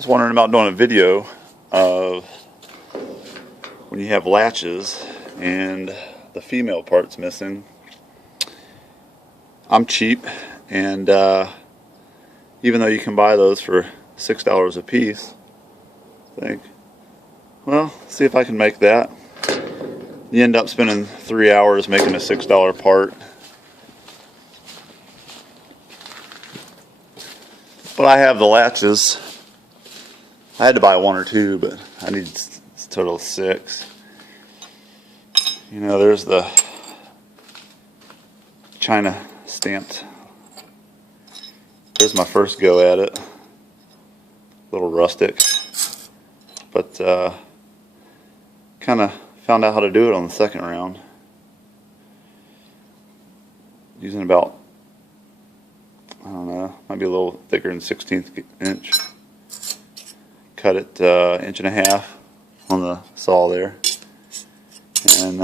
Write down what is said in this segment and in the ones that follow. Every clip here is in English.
was wondering about doing a video of when you have latches and the female part's missing. I'm cheap, and even though you can buy those for $6 a piece, I think, well, see if I can make that. You end up spending 3 hours making a $6 part. But I have the latches. I had to buy one or two, but I need a total of 6. You know, there's the China stamped. There's my first go at it. A little rustic, but kind of found out how to do it on the second round. Using about, I don't know, might be a little thicker than 1/16 inch. Cut it 1.5 inches on the saw there, and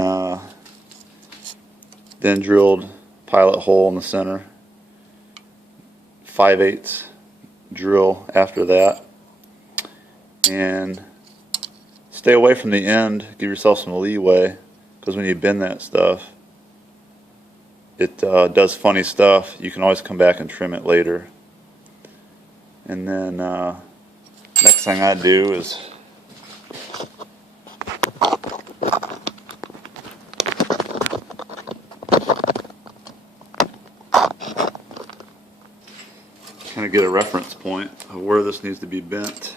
then drilled pilot hole in the center. 5/8 drill after that, and stay away from the end. Give yourself some leeway, because when you bend that stuff, it does funny stuff. You can always come back and trim it later. And then next thing I do is kind of get a reference point of where this needs to be bent.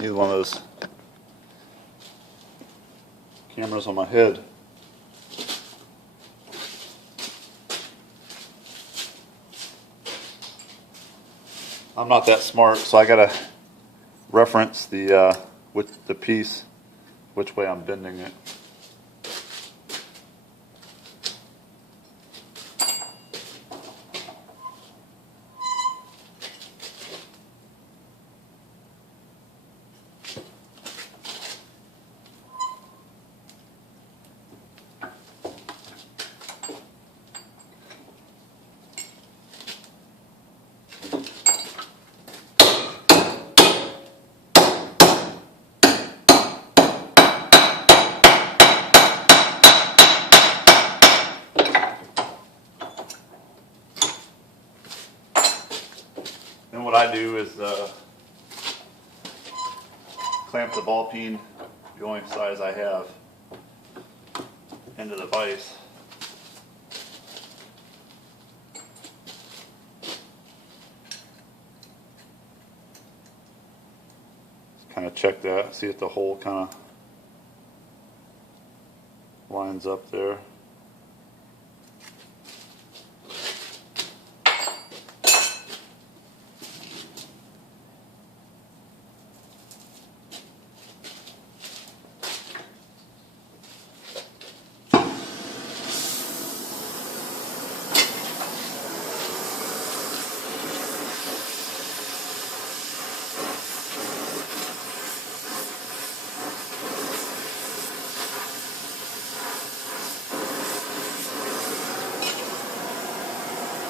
Need one of those cameras on my head. I'm not that smart, so I gotta reference the with the piece, which way I'm bending it. Then what I do is clamp the ball peen, the only size I have, into the vise. Just kind of check that, see if the hole kind of lines up there.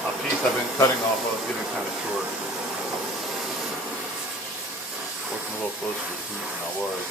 A piece I've been cutting off was getting kind of short. Working a little closer to the heat than I was.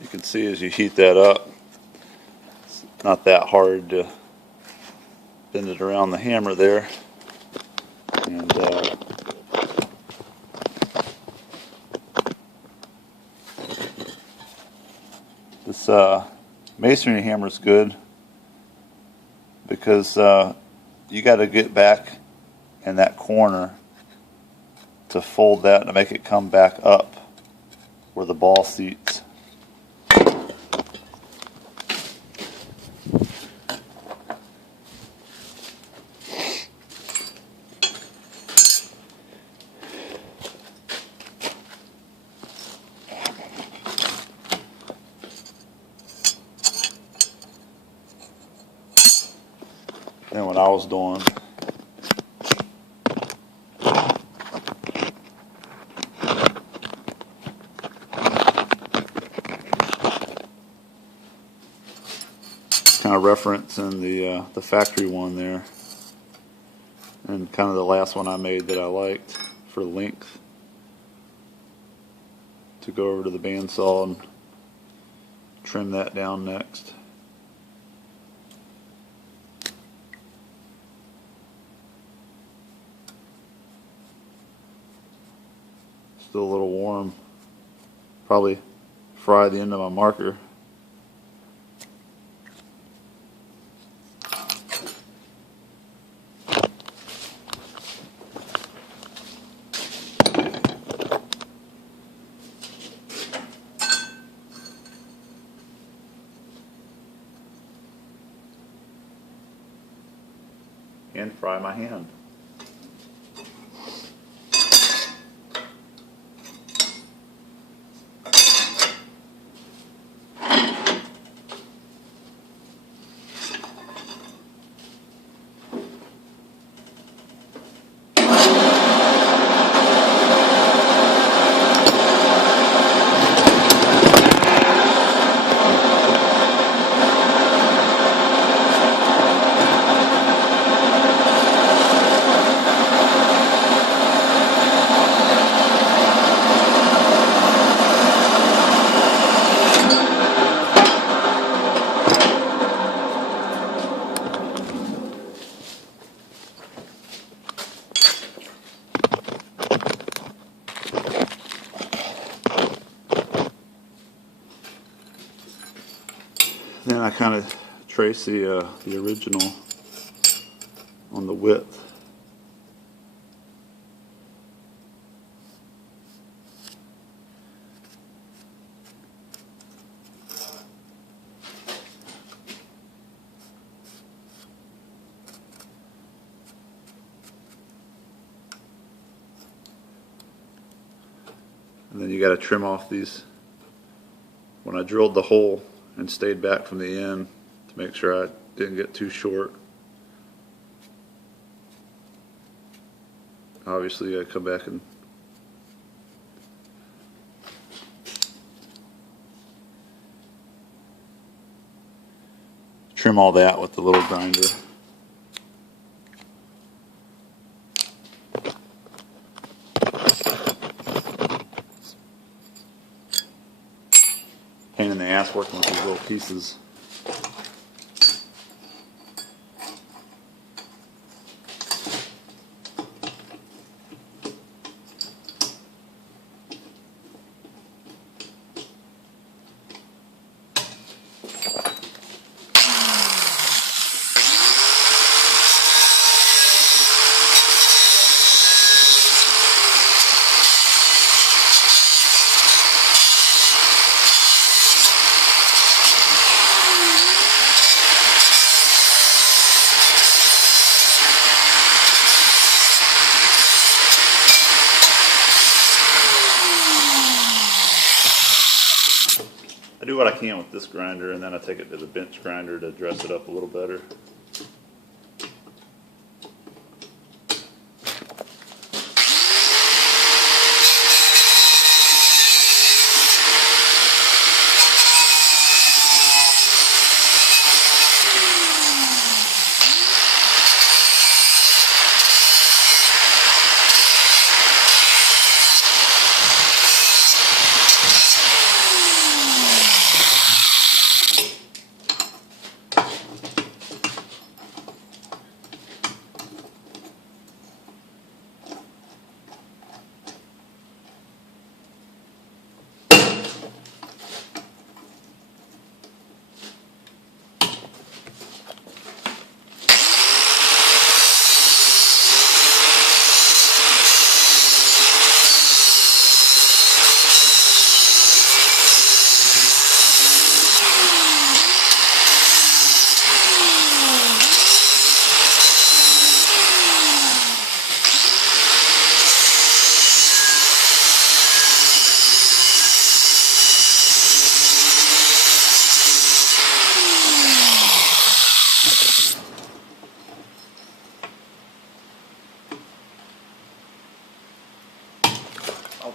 You can see as you heat that up, it's not that hard to bend it around the hammer there. And this masonry hammer is good because you got to get back in that corner to fold that and make it come back up where the ball seats. Then what I was doing, kind of referencing the factory one there, and kind of the last one I made that I liked for length, to go over to the bandsaw and trim that down next. Still a little warm. Probably fry the end of my marker. And fry my hand. Then I kind of trace the original on the width. And then you got to trim off these. When I drilled the hole and stayed back from the end to make sure I didn't get too short, obviously I come back and trim all that with the little grinder. Pain in the ass working with these little pieces. I do what I can with this grinder, and then I take it to the bench grinder to dress it up a little better.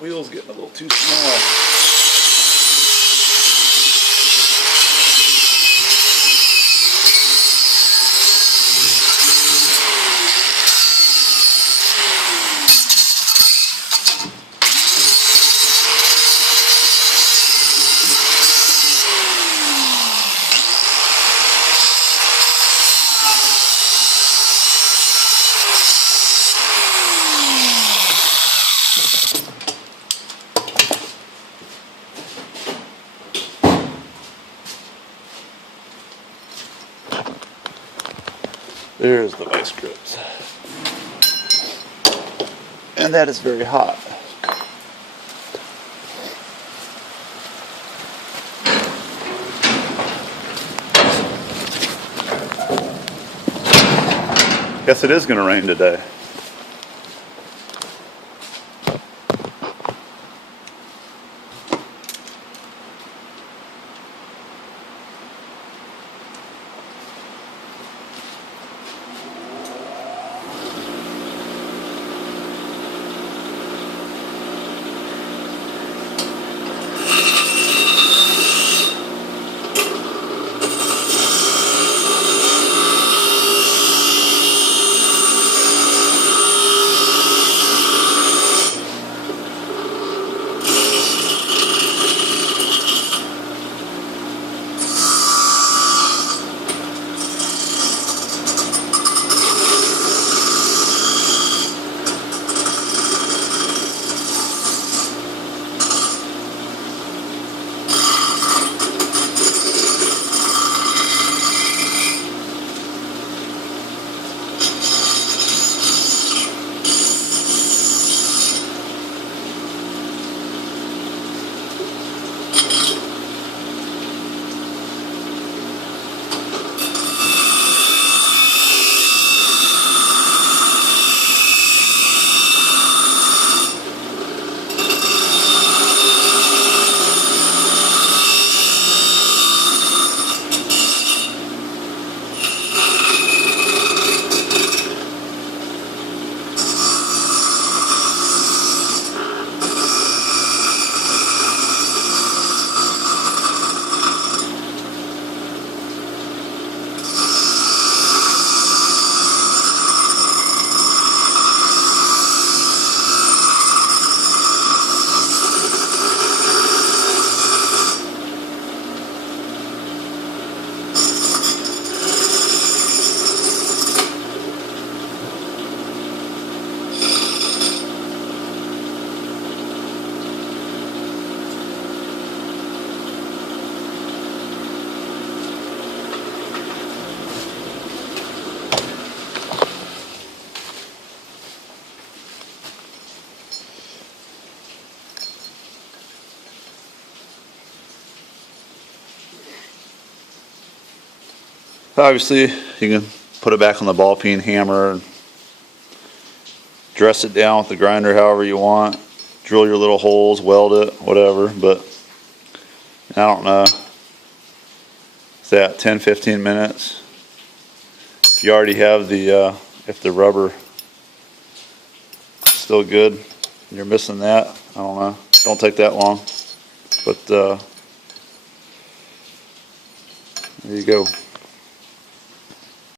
wheel's getting a little too small. There's the vice grips. And that is very hot. Guess it is going to rain today. Obviously, you can put it back on the ball peen hammer and dress it down with the grinder however you want. Drill your little holes, weld it, whatever, but I don't know. Is that 10-15 minutes? If you already have the, if the rubber is still good, and you're missing that, I don't know. Don't take that long, but there you go.